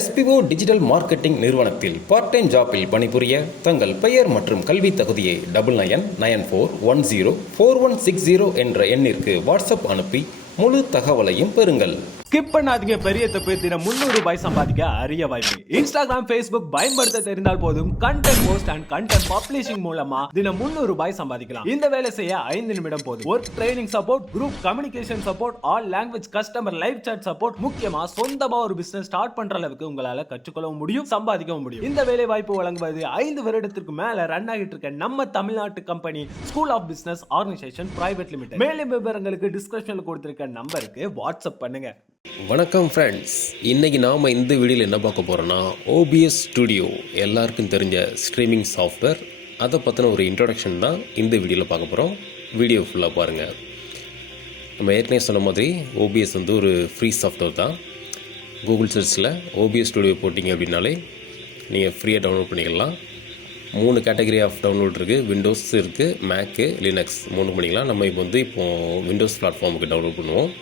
SPO digital marketing நிறுவனத்தில் part time ஜாப்பில் பணிபுரிய தங்கள் பெயர் மற்றும் கல்வி தகுதியை 9994104160 என்ற எண்ணிற்கு வாட்ஸ்அப் அனுப்பி முழு தகவலையும் பெறுங்கள். ஸ்கிப் பண்ணாதீங்க, பெரிய தப்பு. தினம் 300 ரூபாய் சம்பாதிக்க அரிய வாய்ப்பு. இன்ஸ்டாகிராம், Facebook பயன்படுத்த தெரிந்தால் போதும். Content post and content publishing மூலமா தினம் 300 ரூபாய் சம்பாதிக்கலாம். இந்த வேலை செய்ய 5 நிமிடம் போதும். Work training support, group communication support, all language customer live chat support, முக்கியமா சொந்தமா ஒரு பிசினஸ் ஸ்டார்ட் பண்ற அளவுக்கு உங்களால கற்றுக்கொள்ளவும் முடியும், சம்பாதிக்கவும் முடியும். இந்த வேலை வாய்ப்பு வழங்குவது 5 வருடத்திற்கு மேல ரன் ஆகிட்டு இருக்க நம்ம தமிழ்நாட்டு company school of business organisation private limited. மேலும் விவரங்களுக்கு டிஸ்கிரிப்ஷன்ல கொடுத்திருக்க நம்பருக்கு வாட்ஸ்அப் பண்ணுங்க. வணக்கம் ஃப்ரெண்ட்ஸ், இன்னைக்கு நாம் இந்த வீடியோவில் என்ன பார்க்க போகிறோன்னா OBS ஸ்டுடியோ எல்லாருக்கும் தெரிஞ்ச ஸ்ட்ரீமிங் சாஃப்ட்வேர். அதை பற்றின ஒரு இன்ட்ரொடக்ஷன் தான் இந்த வீடியோவில் பார்க்க போகிறோம். வீடியோ ஃபுல்லாக பாருங்கள். நம்ம ஏற்கனவே சொன்ன மாதிரி OBS வந்து ஒரு ஃப்ரீ சாஃப்ட்வேர் தான். கூகுள் சர்ச்சில் OBS ஸ்டுடியோ போட்டிங்க அப்படின்னாலே நீங்கள் ஃப்ரீயாக டவுன்லோட் பண்ணிக்கலாம். 3 கேட்டகரி ஆஃப் டவுன்லோட் இருக்குது. விண்டோஸ் இருக்குது, மேக்கு, லினக்ஸ் 3 பண்ணிக்கலாம். நம்ம இப்போது விண்டோஸ் பிளாட்ஃபார்முக்கு டவுன்லோட் பண்ணுவோம்.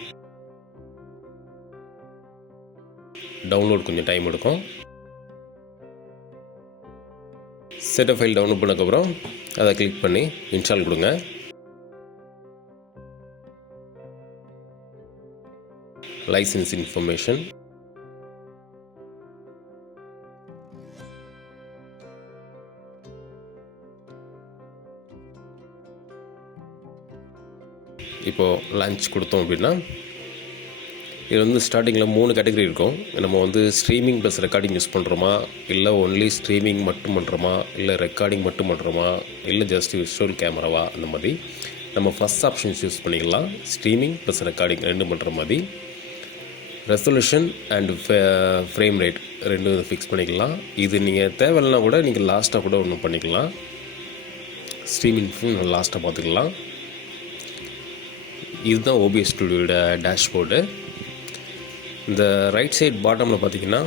டவுன்லோட் கொஞ்சம் டைம் எடுக்கும். செட்டப் ஃபைல் டவுன்லோட் பண்ணக்கப்புறம் அதை கிளிக் பண்ணி இன்ஸ்டால் கொடுங்க. லைசன்ஸ் இன்ஃபர்மேஷன், இப்போது லான்ச் கொடுத்தோம் அப்படின்னா இது வந்து ஸ்டார்டிங்கில் 3 கேட்டகரி இருக்கும். நம்ம வந்து ஸ்ட்ரீமிங் ப்ளஸ் ரெக்கார்டிங் யூஸ் பண்ணுறோமா, இல்லை ஒன்லி ஸ்ட்ரீமிங் மட்டும் பண்ணுறோமா, இல்லை ரெக்கார்டிங் மட்டும் பண்ணுறோமா, இல்லை ஜஸ்ட் விஷுவல் கேமராவா, அந்த மாதிரி நம்ம ஃபஸ்ட் ஆப்ஷன்ஸ் யூஸ் பண்ணிக்கலாம். ஸ்ட்ரீமிங் ப்ளஸ் ரெக்கார்டிங் 2 பண்ணுற மாதிரி. Resolution and frame rate 2 fix பண்ணிக்கலாம். இது நீங்கள் தேவையில்லைனா கூட நீங்கள் லாஸ்ட்டாக கூட ஒன்று பண்ணிக்கலாம். ஸ்ட்ரீமிங் லாஸ்ட்டாக பார்த்துக்கலாம். இதுதான் OBS ஸ்டுடியோட டேஷ்போர்டு. இந்த ரைட் சைட் பாட்டமில் பார்த்தீங்கன்னா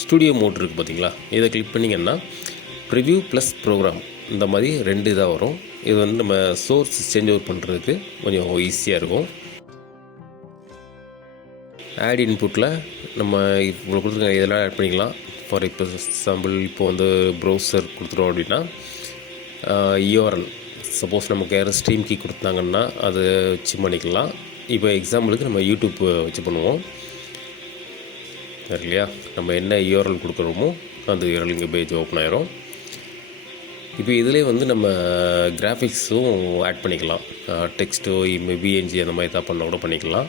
ஸ்டுடியோ மோட் இருக்குது பார்த்தீங்களா. இதை கிளிக் பண்ணிங்கன்னா ப்ரிவ்யூ ப்ளஸ் ப்ரோக்ராம் இந்த மாதிரி 2 இதாக வரும். இது வந்து நம்ம சோர்ஸ் சேஞ்ச் ஓவர் பண்ணுறதுக்கு கொஞ்சம் ஈஸியாக இருக்கும். ஆட் இன்புட்டில் நம்ம இவ்வளோ கொடுத்துருக்க இதெல்லாம் ஆட் பண்ணிக்கலாம். ஃபார் எக்ஸாம்பிள் இப்போ வந்து ப்ரௌசர் கொடுத்துட்டோம் அப்படின்னா URL சப்போஸ் நமக்கு யாரும் ஸ்ட்ரீம் கீ கொடுத்தாங்கன்னா அதை வச்சு பண்ணிக்கலாம். இப்போ எக்ஸாம்பிளுக்கு நம்ம யூடியூப் வச்சு பண்ணுவோம் இல்லையா. நம்ம என்ன URL கொடுக்குறோமோ அந்த URL இங்கே பேஜ் ஓப்பன் ஆயிரும். இப்போ இதிலே வந்து நம்ம கிராஃபிக்ஸும் ஆட் பண்ணிக்கலாம். டெக்ஸ்ட்டோ BNG அந்த மாதிரி தான் பண்ண கூட பண்ணிக்கலாம்.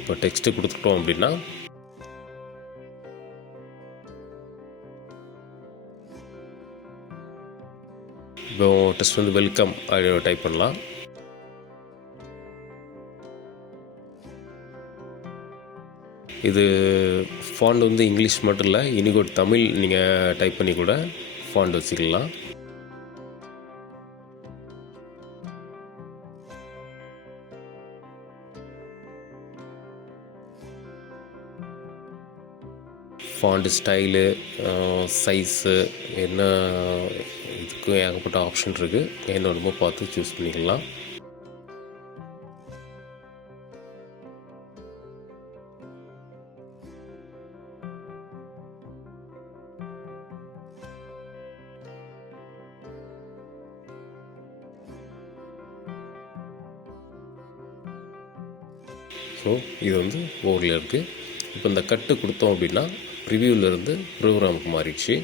இப்போ டெக்ஸ்ட்டு கொடுத்துட்டோம் அப்படின்னா இப்போ டெக்ஸ்ட் வந்து வெல்கம் அப்படி டைப் பண்ணலாம். இது ஃபாண்ட் வந்து இங்கிலீஷ் மட்டும் இல்லை, யூனிகோட் தமிழ் நீங்கள் டைப் பண்ணி கூட ஃபாண்ட் வச்சுக்கலாம். ஃபாண்ட் ஸ்டைலு, சைஸு, என்ன இதுக்கு ஏகப்பட்ட ஆப்ஷன் இருக்குது. என்ன வேணுமோ பார்த்து சூஸ் பண்ணிக்கலாம். ஸோ இது வந்து ஓரில் இருக்குது. இப்போ இந்த கட்டு கொடுத்தோம் அப்படின்னா ப்ரிவியூவிலேருந்து ப்ரோக்ராமுக்கு மாறிடுச்சு.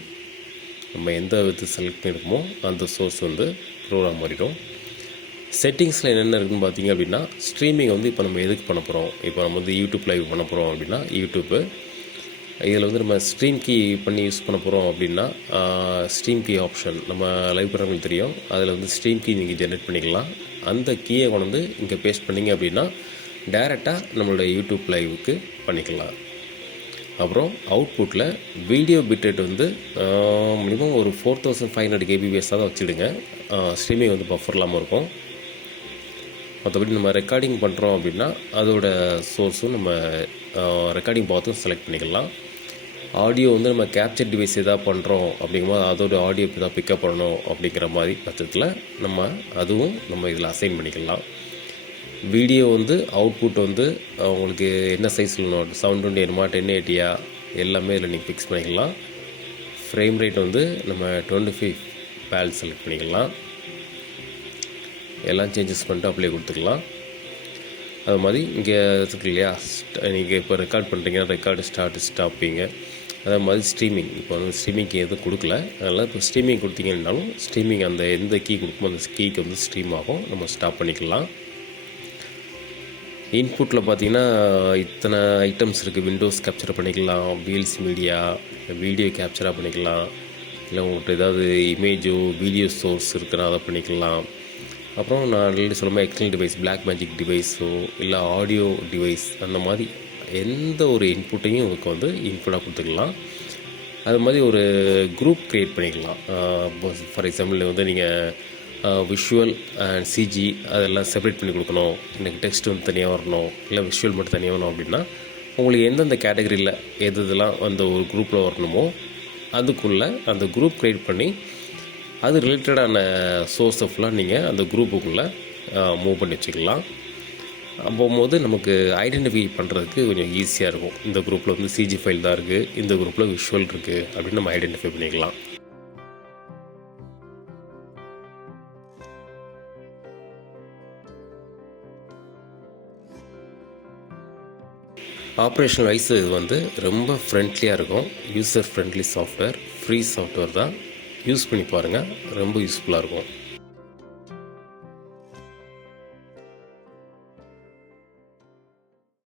நம்ம எந்த விதத்தை செலக்ட் பண்ணியிருக்கோமோ அந்த சோர்ஸ் வந்து ப்ரோக்ராம் மாறிடும். செட்டிங்ஸில் என்னென்ன இருக்குதுன்னு பார்த்தீங்க அப்படின்னா ஸ்ட்ரீமிங் வந்து இப்போ நம்ம எதுக்கு பண்ண போகிறோம், இப்போ நம்ம வந்து யூடியூப் லைவ் பண்ண போகிறோம் அப்படின்னா யூடியூப்பு இதில் வந்து நம்ம ஸ்ட்ரீம் கீ பண்ணி யூஸ் பண்ண போகிறோம் அப்படின்னா ஸ்ட்ரீம் கீ ஆப்ஷன் நம்ம லைவ் பண்ணுறவங்களுக்கு தெரியும். அதில் வந்து ஸ்ட்ரீம் கீ நீங்கள் ஜென்ரேட் பண்ணிக்கலாம். அந்த கீயை கொண்டு வந்து இங்கே பேஸ்ட் பண்ணிங்க அப்படின்னா டைரெக்டாக நம்மளோட யூடியூப் லைவுக்கு பண்ணிக்கலாம். அப்புறம் அவுட்புட்டில் வீடியோ பிட்ரேட் வந்து மினிமம் ஒரு 4500 kbps தான் வச்சுடுங்க. ஸ்ட்ரீமிங் வந்து பஃபர் இல்லாமல் இருக்கும். மற்றபடி நம்ம ரெக்கார்டிங் பண்ணுறோம் அப்படின்னா அதோட சோர்ஸும் நம்ம ரெக்கார்டிங் பார்த்தும் செலக்ட் பண்ணிக்கலாம். ஆடியோ வந்து நம்ம கேப்சர் டிவைஸ் எதாவது பண்ணுறோம் அப்படிங்கும்போது அதோட ஆடியோ இப்போ தான் பிக்கப் பண்ணணும் அப்படிங்கிற மாதிரி பட்சத்தில் நம்ம அதுவும் நம்ம இதில் அசைன் பண்ணிக்கலாம். வீடியோ வந்து அவுட்புட் வந்து உங்களுக்கு என்ன சைஸில் வேணும், 720 வேணுமா 1080யா எல்லாமே இதில் நீங்கள் ஃபிக்ஸ் பண்ணிக்கலாம். ஃப்ரேம் ரேட் வந்து நம்ம 25 பேல் செலக்ட் பண்ணிக்கலாம். எல்லாம் சேஞ்சஸ் பண்ணிட்டு அப்ளை கொடுத்துக்கலாம். அது மாதிரி இங்கே இருக்கு இல்லையா, நீங்கள் இப்போ ரெக்கார்ட் பண்ணுறீங்கன்னா ரெக்கார்டு ஸ்டாப்பிங்க. அதே மாதிரி ஸ்ட்ரீமிங், இப்போ வந்து ஸ்ட்ரீமிங்க்கு எதுவும் கொடுக்கல, அதனால் இப்போ ஸ்ட்ரீமிங் கொடுத்தீங்கன்னாலும் ஸ்ட்ரீமிங் அந்த எந்த கீ கொடுக்குமோ அந்த கீக்கு வந்து ஸ்ட்ரீம் ஆகும், நம்ம ஸ்டாப் பண்ணிக்கலாம். இன்புட்டில் பார்த்தீங்கன்னா இத்தனை ஐட்டம்ஸ் இருக்குது. விண்டோஸ் கேப்சர் பண்ணிக்கலாம், வீல்ஸ் மீடியா, வீடியோ கேப்சராக பண்ணிக்கலாம், இல்லை உங்கள்கிட்ட ஏதாவது இமேஜோ வீடியோ சோர்ஸ் இருக்குன்னா அதை பண்ணிக்கலாம். அப்புறம் நான் ஆல்ரெடி சொல்லும்போது எக்ஸ்டர்னல் டிவைஸ், பிளாக் மேஜிக் டிவைஸோ இல்லை ஆடியோ டிவைஸ், அந்த மாதிரி எந்த ஒரு இன்புட்டையும் உங்களுக்கு வந்து இன்புட்டாக கொடுத்துக்கலாம். அது மாதிரி ஒரு குரூப் க்ரியேட் பண்ணிக்கலாம். ஃபார் எக்ஸாம்பிள் வந்து நீங்கள் விஷுவல் அண்ட் சிஜி அதெல்லாம் செப்பரேட் பண்ணி கொடுக்கணும், எனக்கு டெக்ஸ்ட் வந்து தனியாக வரணும், இல்லை விஷுவல் மட்டும் தனியாக வரணும் அப்படின்னா உங்களுக்கு எந்தெந்த கேட்டகரியில் இதெல்லாம் அந்த ஒரு குரூப்பில் வரணுமோ அதுக்குள்ளே அந்த குரூப் க்ரியேட் பண்ணி அது ரிலேட்டடான சோர்ஸை ஃபுல்லாக நீங்கள் அந்த குரூப்புக்குள்ளே மூவ் பண்ணி வச்சுக்கலாம். போகும்போது நமக்கு ஐடென்டிஃபை பண்ணுறதுக்கு கொஞ்சம் ஈஸியாக இருக்கும். இந்த குரூப்பில் வந்து சிஜி ஃபைல் தான் இருக்குது, இந்த குரூப்பில் விஷுவல் இருக்குது அப்படின்னு நம்ம ஐடென்டிஃபை பண்ணிக்கலாம். ஆப்ரேஷனல் வைஸ் இது வந்து ரொம்ப ஃப்ரெண்ட்லியாக இருக்கும். User friendly software, free software தான். யூஸ் பண்ணி பாருங்கள், ரொம்ப யூஸ்ஃபுல்லாக இருக்கும்.